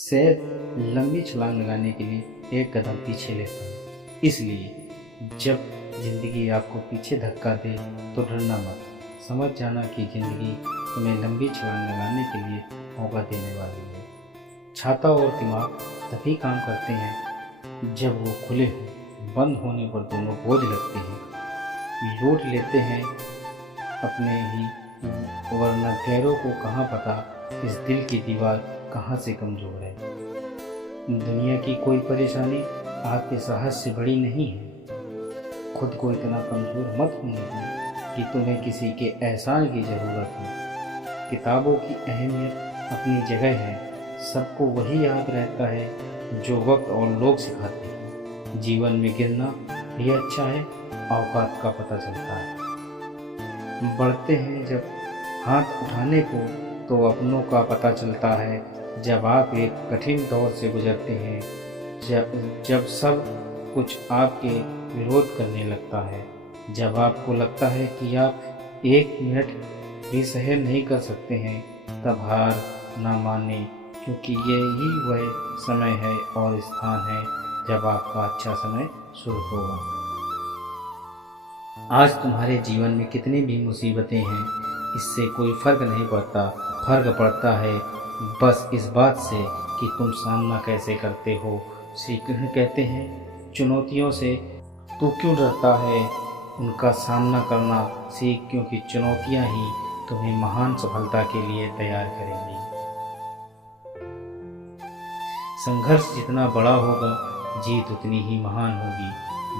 शायद लंबी छलांग लगाने के लिए एक कदम पीछे लेता हूँ। इसलिए जब ज़िंदगी आपको पीछे धक्का दे तो डरना मत। समझ जाना कि ज़िंदगी तुम्हें लंबी छलांग लगाने के लिए मौका देने वाली है। छाता और दिमाग तभी काम करते हैं जब वो खुले हों। बंद होने पर दोनों बोझ लगते हैं, लूट लेते हैं अपने ही, वरना गैरों को कहाँ पता इस दिल की दीवार कहाँ से कमज़ोर है। दुनिया की कोई परेशानी आपके साहस से बड़ी नहीं है। खुद को इतना कमज़ोर मत होने दो कि तुम्हें किसी के एहसान की ज़रूरत हो। किताबों की अहमियत अपनी जगह है, सबको वही याद रहता है जो वक्त और लोग सिखाते हैं। जीवन में गिरना भी अच्छा है, औकात का पता चलता है। बढ़ते हैं जब हाथ उठाने को तो अपनों का पता चलता है। जब आप एक कठिन दौर से गुजरते हैं, जब सब कुछ आपके विरोध करने लगता है, जब आपको लगता है कि आप एक मिनट भी सहन नहीं कर सकते हैं, तब हार ना माने, क्योंकि यही वह समय है और स्थान है जब आपका अच्छा समय शुरू होगा। आज तुम्हारे जीवन में कितनी भी मुसीबतें हैं, इससे कोई फ़र्क नहीं पड़ता। फ़र्क पड़ता है बस इस बात से कि तुम सामना कैसे करते हो। श्री कृष्ण कहते हैं, चुनौतियों से तू क्यों डरता है, उनका सामना करना सीख, क्योंकि चुनौतियाँ ही तुम्हें महान सफलता के लिए तैयार करेंगी। संघर्ष जितना बड़ा होगा, जीत उतनी ही महान होगी।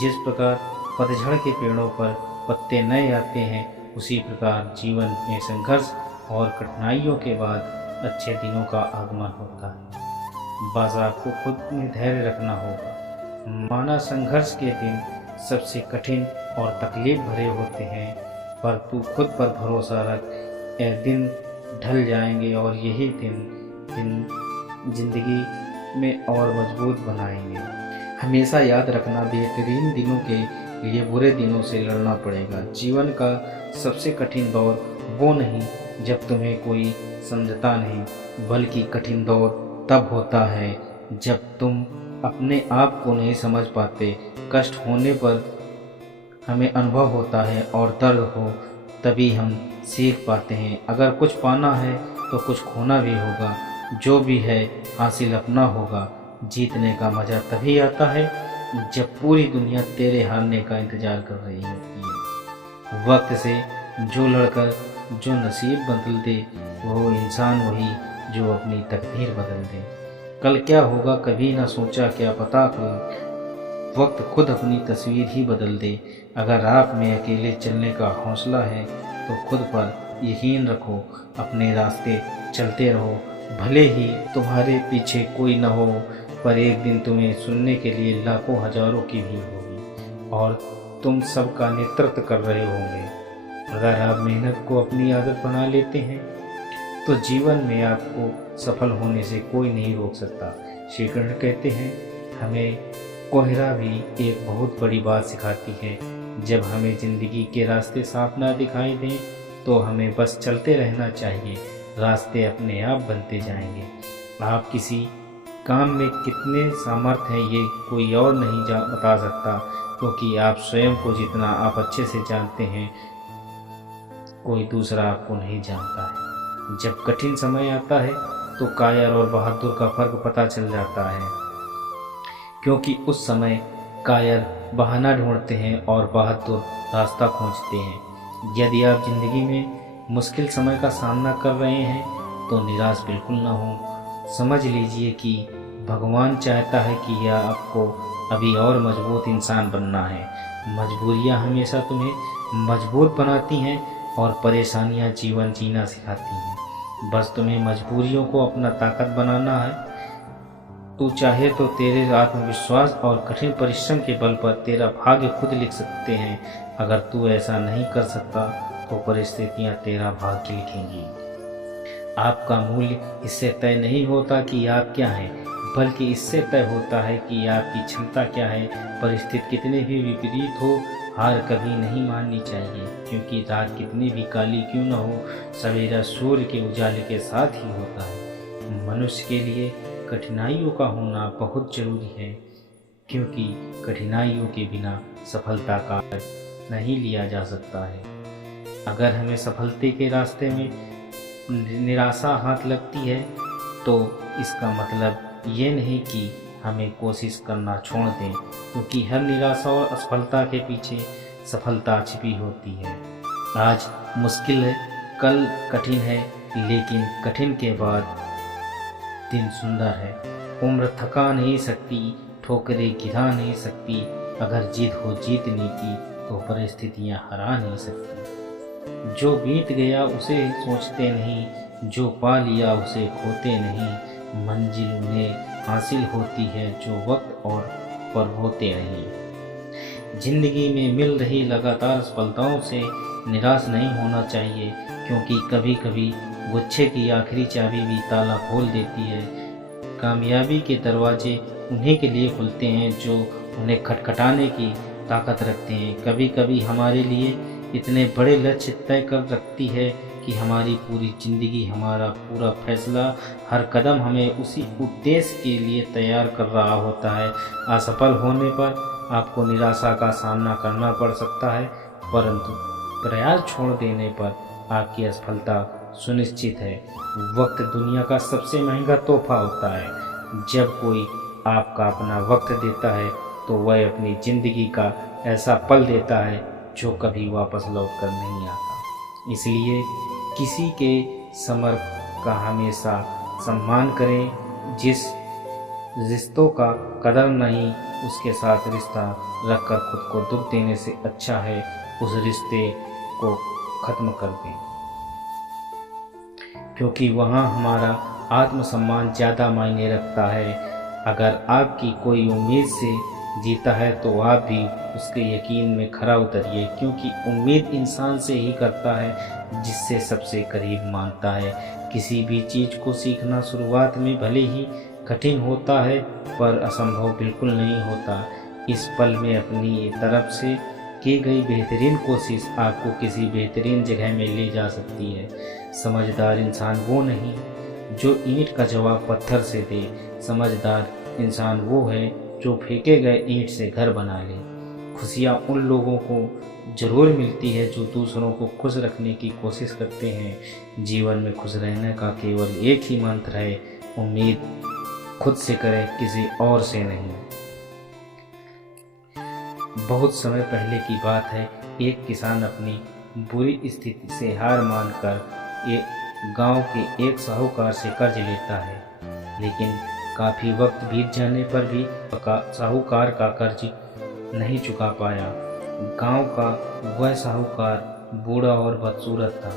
जिस प्रकार पतझड़ के पेड़ों पर पत्ते नए आते हैं, उसी प्रकार जीवन में संघर्ष और कठिनाइयों के बाद अच्छे दिनों का आगमन होता है। बस आपको खुद में धैर्य रखना होगा। माना संघर्ष के दिन सबसे कठिन और तकलीफ भरे होते हैं, पर तू खुद पर भरोसा रख, यह दिन ढल जाएंगे और यही दिन जिंदगी में और मजबूत बनाएंगे। हमेशा याद रखना, बेहतरीन दिनों के लिए बुरे दिनों से लड़ना पड़ेगा। जीवन का सबसे कठिन दौर वो नहीं जब तुम्हें कोई समझता नहीं, बल्कि कठिन दौर तब होता है जब तुम अपने आप को नहीं समझ पाते। कष्ट होने पर हमें अनुभव होता है और दर्द हो तभी हम सीख पाते हैं। अगर कुछ पाना है तो कुछ खोना भी होगा। जो भी है हासिल अपना होगा। जीतने का मज़ा तभी आता है जब पूरी दुनिया तेरे हारने का इंतज़ार कर रही होती है। वक्त से जो लड़कर जो नसीब बदल दे, वो इंसान वही जो अपनी तकदीर बदल दे। कल क्या होगा कभी ना सोचा, क्या पता कल वक्त खुद अपनी तस्वीर ही बदल दे। अगर आप में अकेले चलने का हौसला है तो खुद पर यकीन रखो, अपने रास्ते चलते रहो। भले ही तुम्हारे पीछे कोई न हो, पर एक दिन तुम्हें सुनने के लिए लाखों हजारों की भीड़ होगी और तुम सबका नेतृत्व कर रहे होंगे। अगर आप मेहनत को अपनी आदत बना लेते हैं तो जीवन में आपको सफल होने से कोई नहीं रोक सकता। श्री कृष्ण कहते हैं, हमें कोहरा भी एक बहुत बड़ी बात सिखाती है। जब हमें ज़िंदगी के रास्ते साफ ना दिखाई दें तो हमें बस चलते रहना चाहिए। रास्ते अपने आप बनते जाएंगे। आप किसी काम में कितने सामर्थ्य हैं ये कोई और नहीं बता सकता, क्योंकि आप स्वयं को जितना आप अच्छे से जानते हैं, कोई दूसरा आपको नहीं जानता है। जब कठिन समय आता है तो कायर और बहादुर का फर्क पता चल जाता है, क्योंकि उस समय कायर बहाना ढूंढते हैं और बहादुर रास्ता खोजते हैं। यदि आप जिंदगी में मुश्किल समय का सामना कर रहे हैं तो निराश बिल्कुल ना हो। समझ लीजिए कि भगवान चाहता है कि यह आपको अभी और मजबूत इंसान बनना है। मजबूरियां हमेशा तुम्हें मजबूत बनाती हैं और परेशानियां जीवन जीना सिखाती हैं। बस तुम्हें मजबूरियों को अपना ताकत बनाना है। तू चाहे तो तेरे आत्मविश्वास और कठिन परिश्रम के बल पर तेरा भाग्य खुद लिख सकते हैं। अगर तू ऐसा नहीं कर सकता तो परिस्थितियां तेरा भाग्य लिखेंगी। आपका मूल्य इससे तय नहीं होता कि आप क्या हैं, बल्कि इससे तय होता है कि आपकी क्षमता क्या है। परिस्थिति कितने भी विपरीत हो, हार कभी नहीं माननी चाहिए, क्योंकि रात कितनी भी काली क्यों न हो, सवेरा सूर्य के उजाले के साथ ही होता है। मनुष्य के लिए कठिनाइयों का होना बहुत जरूरी है, क्योंकि कठिनाइयों के बिना सफलता का नहीं लिया जा सकता है। अगर हमें सफलता के रास्ते में निराशा हाथ लगती है तो इसका मतलब ये नहीं कि हमें कोशिश करना छोड़ दें, क्योंकि हर निराशा और असफलता के पीछे सफलता छिपी होती है। आज मुश्किल है, कल कठिन है, लेकिन कठिन के बाद दिन सुंदर है। उम्र थका नहीं सकती, ठोकरें गिरा नहीं सकती, अगर जीत हो जीतने की तो परिस्थितियां हरा नहीं सकती। जो बीत गया उसे सोचते नहीं, जो पा लिया उसे खोते नहीं। मंजिल उन्हें हासिल होती है जो वक्त और पर होते नहीं। जिंदगी में मिल रही लगातार सफलताओं से निराश नहीं होना चाहिए, क्योंकि कभी कभी गुच्छे की आखिरी चाबी भी ताला खोल देती है। कामयाबी के दरवाजे उन्हीं के लिए खुलते हैं जो उन्हें खटखटाने की ताकत रखते हैं। कभी कभी हमारे लिए इतने बड़े लक्ष्य तय कर रखती है कि हमारी पूरी जिंदगी, हमारा पूरा फैसला, हर कदम हमें उसी उद्देश्य के लिए तैयार कर रहा होता है। असफल होने पर आपको निराशा का सामना करना पड़ सकता है, परंतु प्रयास छोड़ देने पर आपकी असफलता सुनिश्चित है। वक्त दुनिया का सबसे महंगा तोहफा होता है। जब कोई आपका अपना वक्त देता है तो वह अपनी जिंदगी का ऐसा पल देता है जो कभी वापस लौट कर नहीं आता। इसलिए किसी के समर्पण का हमेशा सम्मान करें। जिस रिश्तों का कदर नहीं उसके साथ रिश्ता रखकर खुद को दुख देने से अच्छा है उस रिश्ते को खत्म कर दें, क्योंकि वहाँ हमारा आत्मसम्मान ज़्यादा मायने रखता है। अगर आपकी कोई उम्मीद से जीता है तो आप भी उसके यकीन में खरा उतरिए, क्योंकि उम्मीद इंसान से ही करता है जिससे सबसे करीब मानता है। किसी भी चीज़ को सीखना शुरुआत में भले ही कठिन होता है, पर असंभव बिल्कुल नहीं होता। इस पल में अपनी तरफ से की गई बेहतरीन कोशिश आपको किसी बेहतरीन जगह में ले जा सकती है। समझदार इंसान वो नहीं जो ईंट का जवाब पत्थर से दे, समझदार इंसान वो है जो फेंके गए ईंट से घर बना ले। खुशियाँ उन लोगों को ज़रूर मिलती है जो दूसरों को खुश रखने की कोशिश करते हैं। जीवन में खुश रहने का केवल एक ही मंत्र है, उम्मीद खुद से करें, किसी और से नहीं। बहुत समय पहले की बात है, एक किसान अपनी बुरी स्थिति से हार मानकर एक गांव के एक साहूकार से कर्ज लेता है, लेकिन काफ़ी वक्त बीत जाने पर भी साहूकार का कर्ज नहीं चुका पाया। गांव का वह साहूकार बूढ़ा और बदसूरत था।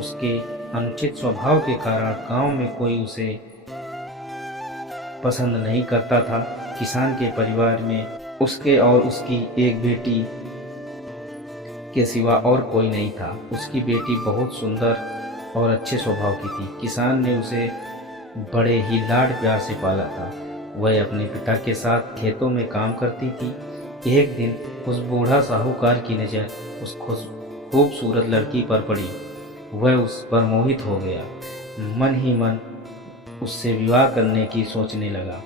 उसके अनुचित स्वभाव के कारण गांव में कोई उसे पसंद नहीं करता था। किसान के परिवार में उसके और उसकी एक बेटी के सिवा और कोई नहीं था। उसकी बेटी बहुत सुंदर और अच्छे स्वभाव की थी। किसान ने उसे बड़े ही लाड प्यार से पाला था। वह अपने पिता के साथ खेतों में काम करती थी। एक दिन उस बूढ़ा साहूकार की नज़र उस खूबसूरत लड़की पर पड़ी। वह उस पर मोहित हो गया, मन ही मन उससे विवाह करने की सोचने लगा।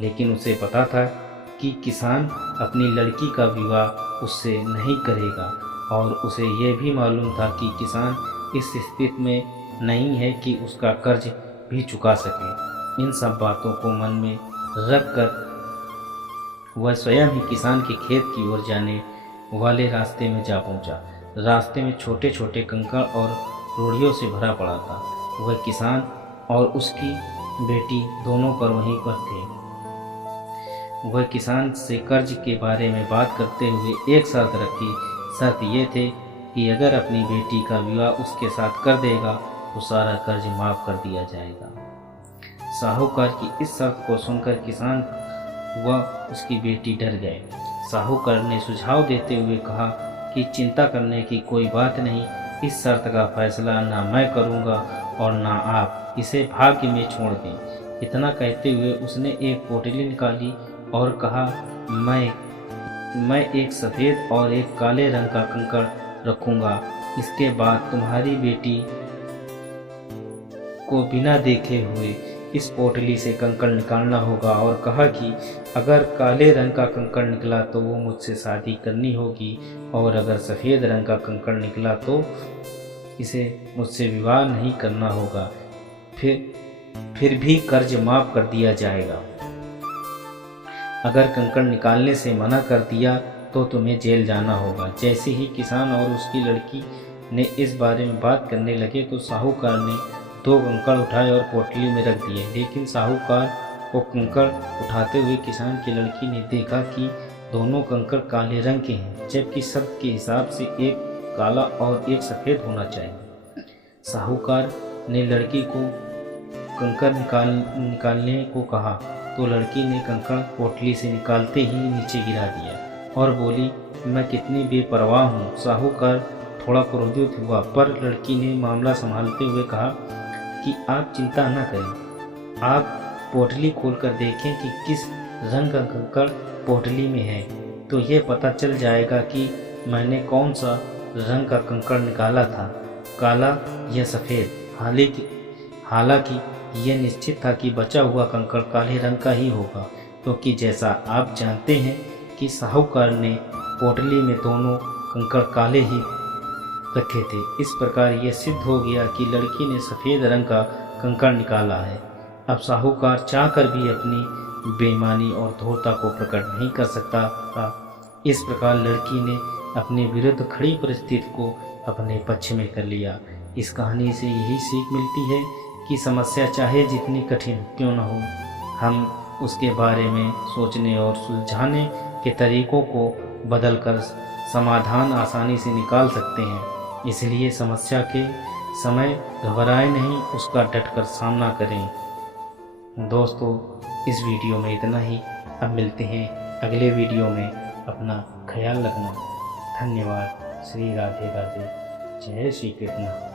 लेकिन उसे पता था कि किसान अपनी लड़की का विवाह उससे नहीं करेगा, और उसे यह भी मालूम था कि किसान इस स्थिति में नहीं है कि उसका कर्ज भी चुका सके। इन सब बातों को मन में रखकर वह स्वयं ही किसान के खेत की ओर जाने वाले रास्ते में जा पहुंचा। रास्ते में छोटे छोटे कंकड़ और रोड़ियों से भरा पड़ा था। वह किसान और उसकी बेटी दोनों पर वहीं पर थे। वह किसान से कर्ज के बारे में बात करते हुए एक शर्त रखी। शर्त ये थे कि अगर अपनी बेटी का विवाह उसके साथ कर देगा तो सारा कर्ज माफ़ कर दिया जाएगा। साहूकार की इस शर्त को सुनकर किसान व उसकी बेटी डर गए। साहूकार ने सुझाव देते हुए कहा कि चिंता करने की कोई बात नहीं, इस शर्त का फैसला ना मैं करूँगा और ना आप, इसे भाग्य में छोड़ दें। इतना कहते हुए उसने एक पोटली निकाली और कहा, मैं एक सफ़ेद और एक काले रंग का कंकड़ रखूँगा। इसके बाद तुम्हारी बेटी को बिना देखे हुए इस पोटली से कंकड़ निकालना होगा और कहा कि अगर काले रंग का कंकड़ निकला तो वो मुझसे शादी करनी होगी और अगर सफ़ेद रंग का कंकड़ निकला तो इसे मुझसे विवाह नहीं करना होगा, फिर भी कर्ज माफ़ कर दिया जाएगा। अगर कंकड़ निकालने से मना कर दिया तो तुम्हें जेल जाना होगा। जैसे ही किसान और उसकी लड़की ने इस बारे में बात करने लगे तो साहूकार ने 2 कंकड़ उठाए और पोटली में रख दिए। लेकिन साहूकार को कंकड़ उठाते हुए किसान की लड़की ने देखा कि दोनों कंकड़ काले रंग के हैं, जबकि शर्त के हिसाब से एक काला और एक सफ़ेद होना चाहिए। साहूकार ने लड़की को कंकड़ निकालने को कहा तो लड़की ने कंकड़ पोटली से निकालते ही नीचे गिरा दिया और बोली, मैं कितनी बेपरवाह हूँ। साहूकार थोड़ा क्रोधित हुआ, पर लड़की ने मामला संभालते हुए कहा कि आप चिंता न करें, आप पोटली खोलकर देखें कि किस रंग का कंकड़ पोटली में है, तो यह पता चल जाएगा कि मैंने कौन सा रंग का कंकड़ निकाला था, काला या सफ़ेद। हालांकि यह निश्चित था कि बचा हुआ कंकड़ काले रंग का ही होगा, क्योंकि जैसा आप जानते हैं कि साहूकार ने पोटली में दोनों कंकड़ काले ही रखे थे। इस प्रकार यह सिद्ध हो गया कि लड़की ने सफ़ेद रंग का कंकड़ निकाला है। अब साहूकार चाहकर भी अपनी बेईमानी और धूर्तता को प्रकट नहीं कर सकता था। इस प्रकार लड़की ने अपने विरुद्ध खड़ी परिस्थिति को अपने पक्ष में कर लिया। इस कहानी से यही सीख मिलती है कि समस्या चाहे जितनी कठिन क्यों न हो, हम उसके बारे में सोचने और सुलझाने के तरीकों को बदलकर समाधान आसानी से निकाल सकते हैं। इसलिए समस्या के समय घबराएं नहीं, उसका डटकर सामना करें। दोस्तों, इस वीडियो में इतना ही। अब मिलते हैं अगले वीडियो में। अपना ख्याल रखना। धन्यवाद। श्री राधे राधे। जय श्री कृष्ण।